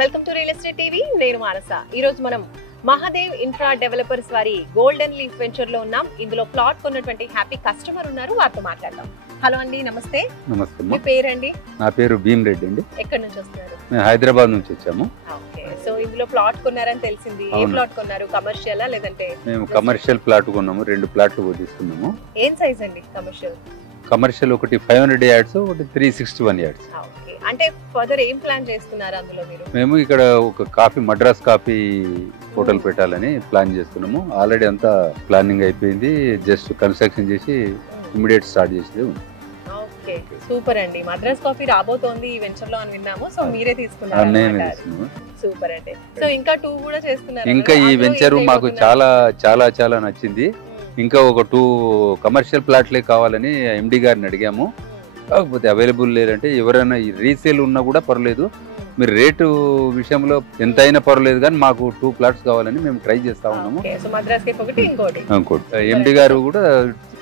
Welcome to real estate TV. నేను మానస. ఈ రోజు మనం మహాదేవ్ ఇన్ఫ్రా డెవలపర్స్ వారి గోల్డెన్ లీఫ్ వెంచర్ లో ఉన్నాం. ఇందులో ప్లాట్ కొన్నటువంటి హ్యాపీ కస్టమర్ ఉన్నారు, వారితో మాట్లాడదాం. హలో అండి, నమస్తే. నమస్తే. మీ పేరండి? నా పేరు భీమ్ రెడ్డి అండి. ఎక్కడి నుంచి వస్తున్నారు? మేము హైదరాబాద్ నుంచి వచ్చాము. ఓకే, సో ఇందులో ప్లాట్ కొన్నారని తెలిసింది. ఏ ప్లాట్ కొన్నారు? కమర్షియలా లేదంటే? మేము కమర్షియల్ ప్లాట్ కొన్నాము, 2 ప్లాట్లు తీసుకున్నాము. ఏం సైజ్ అండి కమర్షియల్? కమర్షియల్ ఒకటి 500 యార్డ్స్, ఒకటి 361 యార్డ్స్. అంటే ఫర్దర్ ఏం ప్లాన్ చేస్తున్నారు అందులో మీరు? మేము ఇక్కడ ఒక మద్రాస్ కాఫీ హోటల్ పెట్టాలని ప్లాన్ చేస్తున్నాము. ఆల్రెడీ అంతా ప్లానింగ్ అయిపోయింది, జస్ట్ కన్స్ట్రక్షన్ చేసి ఇమిడియట్ స్టార్ట్ చేసేది ఉంది. ఓకే, సూపర్ అండి. మద్రాస్ కాఫీ రాబోతోంది ఈ వెంచర్ లో అని విన్నాము. సో మీరే తీసుకున్నారు. సూపర్ అండి. సో ఇంకా 2 కూడా చేస్తున్నారు. ఇంకా ఈ వెంచర్ మాకు చాలా చాలా చాలా నచ్చింది. ఇంకా ఒక 2 కమర్షియల్ ప్లాట్లే కావాలని ఎండి గారిని అడిగాము. కాకపోతే అవైలబుల్ లేదంటే ఎవరైనా రీసేల్ ఉన్నా కూడా పర్లేదు, మీరు రేటు విషయంలో ఎంత అయినా పర్లేదు, కానీ మాకు 2 ప్లాట్స్ కావాలని మేము ట్రై చేస్తా ఉన్నాము. ఇంకోటి ఎండి గారు కూడా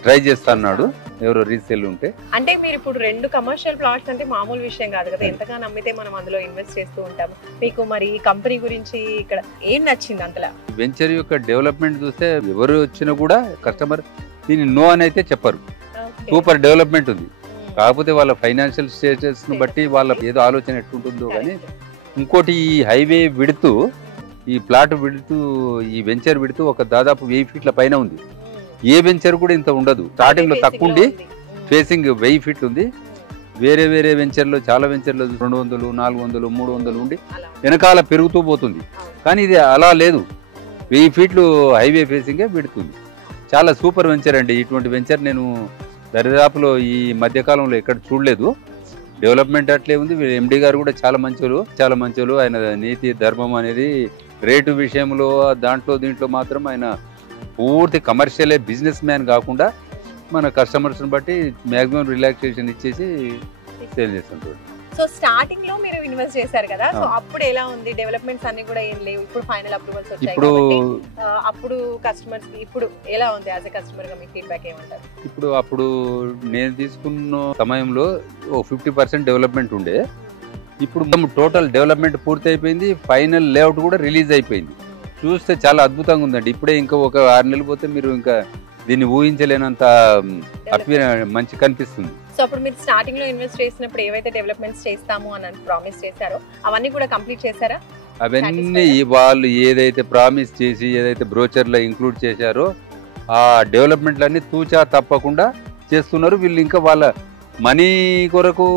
ట్రై చేస్తా అన్నాడు, ఎవరో రీసేల్ ఉంటే. అంటే మీరు ఇప్పుడు 2 కమర్షియల్ ప్లాట్స్ అంటే మామూలు విషయం కాదు కదా, ఎంతగా నమ్మితే మనం అందులో ఇన్వెస్ట్ చేస్తూ ఉంటాము. మీకు మరి ఈ కంపెనీ గురించి ఇక్కడ ఏం నచ్చింది అంతలా? వెంచర్ యొక్క డెవలప్మెంట్ చూస్తే ఎవరు వచ్చినా కూడా కస్టమర్ దీన్ని నో అని అయితే చెప్పరు. సూపర్ డెవలప్మెంట్ ఉంది. కాకపోతే వాళ్ళ ఫైనాన్షియల్ స్టేటస్ ను బట్టి వాళ్ళ ఏదో ఆలోచన ఎట్టుంటుందో కానీ. ఇంకోటి ఈ హైవే విడుతూ, ఈ ప్లాట్ విడుతూ, ఈ వెంచర్ విడుతూ ఒక దాదాపు 1000 ఫీట్ల పైన ఉంది. ఏ వెంచర్ కూడా ఇంత ఉండదు. స్టార్టింగ్ లో తక్కువ ఉండి ఫేసింగ్ 1000 ఫీట్లు ఉంది. వేరే వేరే వెంచర్లో చాలా వెంచర్లో 200, 400, 300 ఉండి వెనకాల పెరుగుతూ పోతుంది. కానీ ఇది అలా లేదు, 1000 ఫీట్లు హైవే ఫేసింగే విడుతుంది. చాలా సూపర్ వెంచర్ అండి. ఇటువంటి వెంచర్ నేను దరిదాపులో ఈ మధ్యకాలంలో ఎక్కడ చూడలేదు. డెవలప్మెంట్ అట్లే ఉంది. ఎండి గారు కూడా చాలా మంచోళ్ళు. ఆయన నీతి ధర్మం అనేది రేటు విషయంలో దీంట్లో మాత్రం ఆయన పూర్తి కమర్షియల్ బిజినెస్ మ్యాన్ కాకుండా మన కస్టమర్స్ని బట్టి మ్యాక్సిమం రిలాక్సేషన్ ఇచ్చేసి సేల్ చేస్తుంటాడు. సో స్టార్టింగ్ లో మీరు ఇన్వెస్ట్ చేశారు కదా, సో అప్పుడు ఎలా ఉంది? డెవలప్మెంట్స్ అన్ని కూడా ఏం లేవు, ఇప్పుడు ఫైనల్ అప్రూవల్స్ వచ్చాయి కాబట్టి అప్పుడు కస్టమర్స్ కి ఇప్పుడు ఎలా ఉంది? యాజ్ ఎ కస్టమర్ గా మీ ఫీడ్బ్యాక్ ఏమంటారు? అప్పుడు నేను తీసుకున్న సమయంలో 50% డెవలప్మెంట్ ఉండే. ఇప్పుడు టోటల్ డెవలప్మెంట్ పూర్తి అయిపోయింది, ఫైనల్ లేఅవుట్ కూడా రిలీజ్ అయిపోయింది. చూస్తే చాలా అద్భుతంగా ఉందండి. ఇప్పుడే ఇంకా ఒక 6 నెలలు పోతే మీరు ఇంకా దీన్ని ఊహించలేనంత మంచి కనిపిస్తుంది. సో అప్పుడు మీరు స్టార్టింగ్ లో ఇన్వెస్ట్ చేసినప్పుడు ఏవైతే డెవలప్మెంట్స్ చేస్తాము అని ప్రామిస్ చేశారో అవన్నీ కూడా కంప్లీట్ చేశారా? అవన్నీ వాళ్ళు ఏదైతే ప్రామిస్ చేసి ఏదైతే బ్రోచర్ లో ఇంక్లూడ్ చేశారో ఆ డెవలప్మెంట్లన్నీ తూచా తప్పకుండా చేస్తున్నారు. వీళ్ళు ఇంకా వాళ్ళ మనీ కొరకు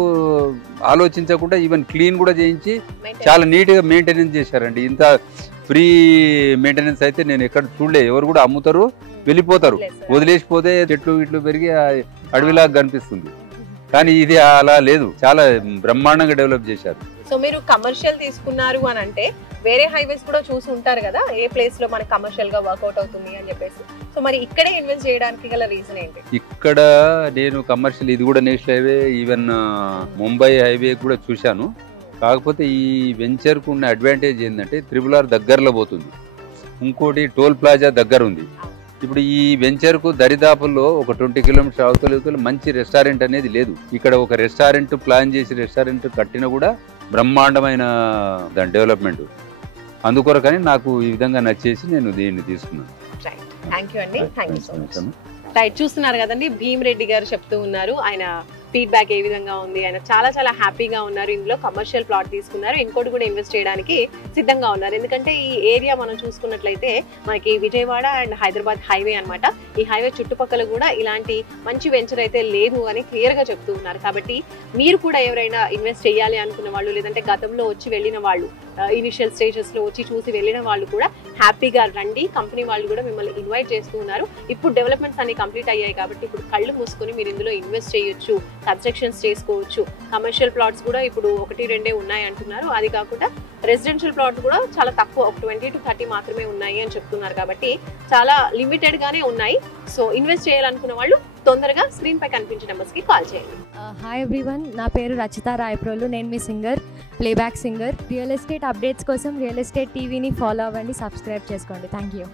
ఆలోచించకుండా ఈవెన్ క్లీన్ కూడా చేయించి చాలా నీట్ గా మెయింటెనెన్స్ చేశారండి. ఇంత ఫ్రీ మెయింటెనెన్స్ అయితే నేను ఎక్కడ చూడలే. ఎవరు కూడా అమ్ముతారు, వెళ్ళిపోతారు, వదిలేసిపోతే చెట్లు ఇట్లు పెరిగి అడవిలాగా కనిపిస్తుంది. కానీ ఇది అలా లేదు, చాలా బ్రహ్మాండంగా డెవలప్ చేశారు. సో మీరు కమర్షియల్ తీసుకున్నారు అని అంటే వేరే హైవేస్ కూడా చూసి ఉంటారు కదా, ఏ ప్లేస్ లో మనకి కమర్షియల్ గా వర్కౌట్ అవుతుంది అని చెప్పేసి. సో మరి ఇక్కడే ఇన్వెస్ట్ చేయడానికి గల రీజన్ ఏంటి? ఇక్కడ నేను కమర్షియల్ ఇది కూడా national highway, even Mumbai highway కూడా చూశాను. కాకపోతే ఈ వెంచర్ కు ఉన్న అడ్వాంటేజ్ ఏంటంటే RRR దగ్గరలో పోతుంది, ఇంకోటి టోల్ ప్లాజా దగ్గర ఉంది. ఇప్పుడు ఈ వెంచర్ కు దరిదాపుల్లో ఒక 20 కిలోమీటర్ అవతల మంచి రెస్టారెంట్ అనేది లేదు. ఇక్కడ ఒక రెస్టారెంట్ ప్లాన్ చేసి రెస్టారెంట్ కట్టినా కూడా బ్రహ్మాండమైన దాని డెవలప్మెంట్. అందుకొరకని నాకు ఈ విధంగా నచ్చేసి నేను దీన్ని తీసుకున్నాను. రైట్, చూస్తున్నారు కదండి, భీమ్ రెడ్డి గారు చెప్తూ ఉన్నారు ఆయన ఫీడ్బ్యాక్ ఏ విధంగా ఉంది. ఆయన చాలా చాలా హ్యాపీగా ఉన్నారు. ఇందులో కమర్షియల్ ప్లాట్ తీసుకున్నారు, ఇంకోటి కూడా ఇన్వెస్ట్ చేయడానికి సిద్ధంగా ఉన్నారు. ఎందుకంటే ఈ ఏరియా మనం చూసుకున్నట్లయితే మనకి విజయవాడ అండ్ హైదరాబాద్ హైవే అనమాట. ఈ హైవే చుట్టుపక్కల కూడా ఇలాంటి మంచి వెంచర్ అయితే లేదు అని క్లియర్ గా చెప్తూ ఉన్నారు. కాబట్టి మీరు కూడా ఎవరైనా ఇన్వెస్ట్ చేయాలి అనుకున్న వాళ్ళు, లేదంటే గతంలో వచ్చి వెళ్ళిన వాళ్ళు, ఇనిషియల్ స్టేజెస్ లో వచ్చి చూసి వెళ్ళిన వాళ్ళు కూడా హ్యాపీగా రండి. కంపెనీ వాళ్ళు కూడా మిమ్మల్ని ఇన్వైట్ చేస్తూ ఉన్నారు. ఇప్పుడు డెవలప్మెంట్స్ అన్ని కంప్లీట్ అయ్యాయి కాబట్టి ఇప్పుడు కళ్ళు మూసుకొని మీరు ఇందులో ఇన్వెస్ట్ చేయొచ్చు, కన్స్ట్రక్షన్స్ చేసుకోవచ్చు. కమర్షియల్ ప్లాట్స్ కూడా ఇప్పుడు 1-2 ఉన్నాయి అంటున్నారు. అది కాకుండా రెసిడెన్షియల్ ప్లాట్ కూడా చాలా తక్కువ, ఒక 20 to 30 మాత్రమే ఉన్నాయి అని చెప్తున్నారు. కాబట్టి చాలా లిమిటెడ్ గానే ఉన్నాయి. సో ఇన్వెస్ట్ చేయాలనుకున్న వాళ్ళు తొందరగా స్క్రీన్ పై కనిపించే నెంబర్స్ కి కాల్ చేయండి. హాయ్ ఎవ్రీవన్, నా పేరు రచిత రాయప్రోలు. నేను మీ singer, playback singer. Real estate updates కోసం రియల్ ఎస్టేట్ టీవీని ఫాలో అవ్వండి, సబ్స్క్రైబ్ చేసుకోండి. Thank you.